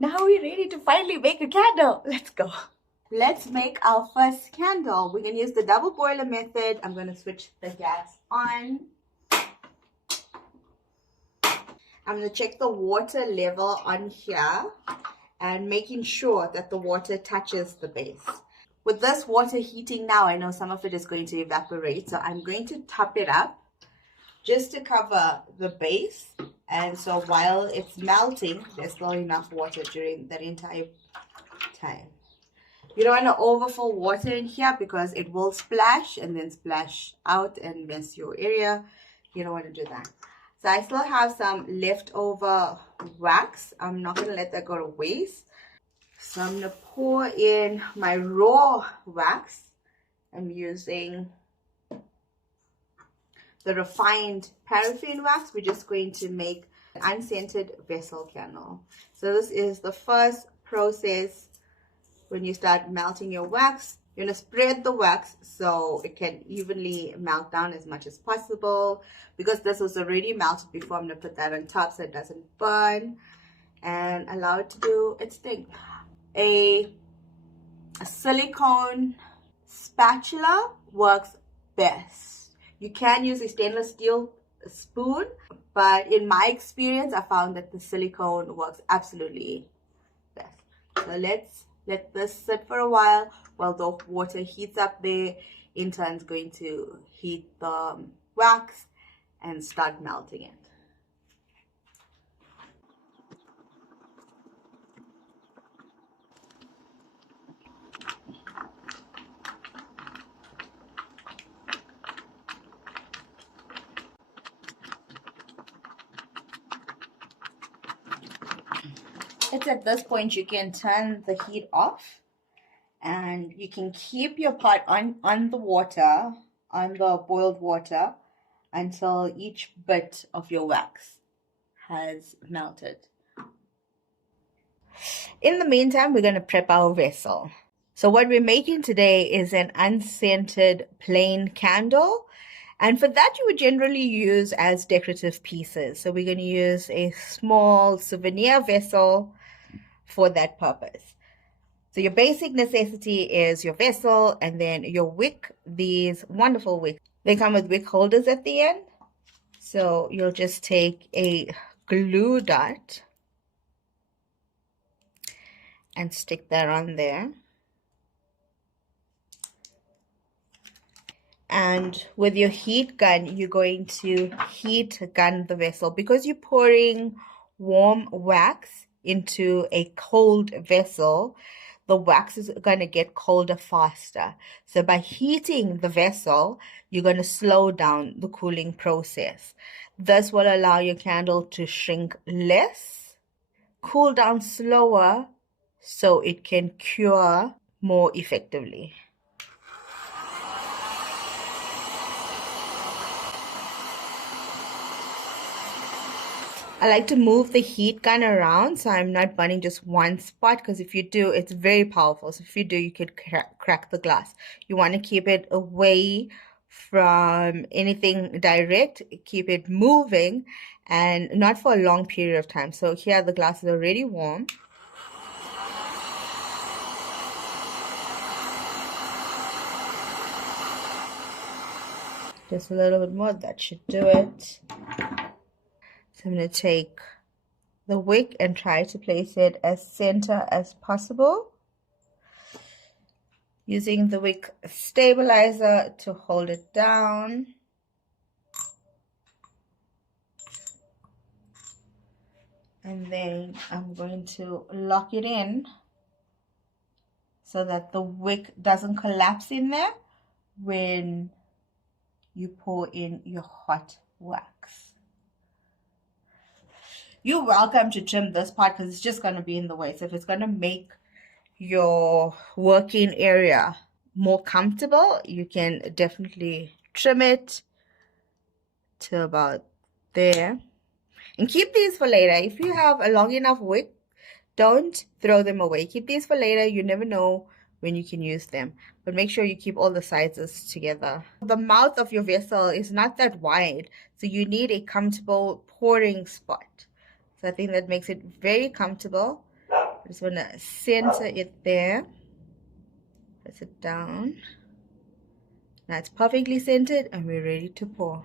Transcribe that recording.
Now we're ready to finally make a candle. Let's go. Let's make our first candle. We're going to use the double boiler method. I'm going to switch the gas on. I'm going to check the water level on here and making sure that the water touches the base. With this water heating now, I know some of it is going to evaporate, so I'm going to top it up just to cover the base. And so while it's melting, there's still enough water during that entire time. You don't want to overfill water in here because it will splash and then splash out and mess your area. You don't want to do that. So I still have some leftover wax. I'm not going to let that go to waste. So I'm going to pour in my raw wax. I'm using the refined paraffin wax. We're just going to make an unscented vessel candle. So this is the first process. When you start melting your wax, you're going to spread the wax so it can evenly melt down as much as possible. Because this was already melted before, I'm going to put that on top so it doesn't burn and allow it to do its thing. A silicone spatula works best. You can use a stainless steel spoon, but in my experience, I found that the silicone works absolutely best. So let's let this sit for a while the water heats up there. In turn, it's going to heat the wax and start melting it. It's at this point you can turn the heat off and you can keep your pot on the water, on the boiled water, until each bit of your wax has melted. In the meantime, we're going to prep our vessel. So what we're making today is an unscented plain candle. And for that, you would generally use as decorative pieces. So we're going to use a small souvenir vessel for that purpose. So your basic necessity is your vessel and then your wick, these wonderful wicks. They come with wick holders at the end. So you'll just take a glue dot and stick that on there. And with your heat gun, you're going to heat gun the vessel because you're pouring warm wax into a cold vessel. The wax is going to get colder faster. So by heating the vessel, you're going to slow down the cooling process. This will allow your candle to shrink less, cool down slower, so it can cure more effectively. I like to move the heat gun around so I'm not burning just one spot, because if you do, it's very powerful. So if you do, you could crack the glass. You want to keep it away from anything direct, keep it moving, and not for a long period of time. So here the glass is already warm. Just a little bit more, that should do it. So I'm going to take the wick and try to place it as center as possible, using the wick stabilizer to hold it down. And then I'm going to lock it in so that the wick doesn't collapse in there when you pour in your hot wax. You're welcome to trim this part because it's just going to be in the way. So if it's going to make your working area more comfortable, you can definitely trim it to about there. And keep these for later. If you have a long enough wick, don't throw them away. Keep these for later. You never know when you can use them. But make sure you keep all the sizes together. The mouth of your vessel is not that wide, so you need a comfortable pouring spot. So I think that makes it very comfortable. I just want to center it there. Press it down. Now it's perfectly centered and we're ready to pour.